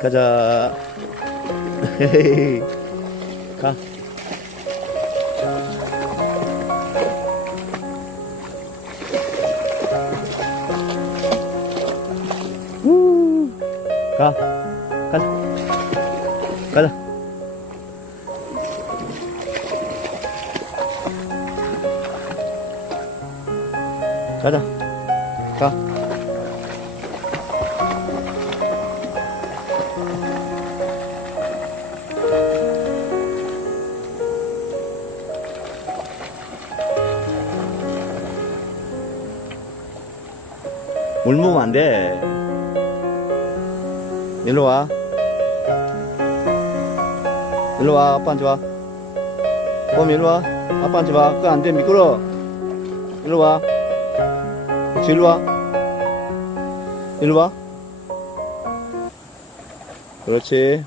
가자. 헤이. 가. 가. 가자. 가자. 가자. 가. 물 먹으면 안 돼. 일로 와. 일로 와. 아빠한테 와. 곰 일로 와. 아빠한테 와. 그거 안 돼. 미끄러. 일로 와. 그렇지, 일로 와. 일로 와. 그렇지.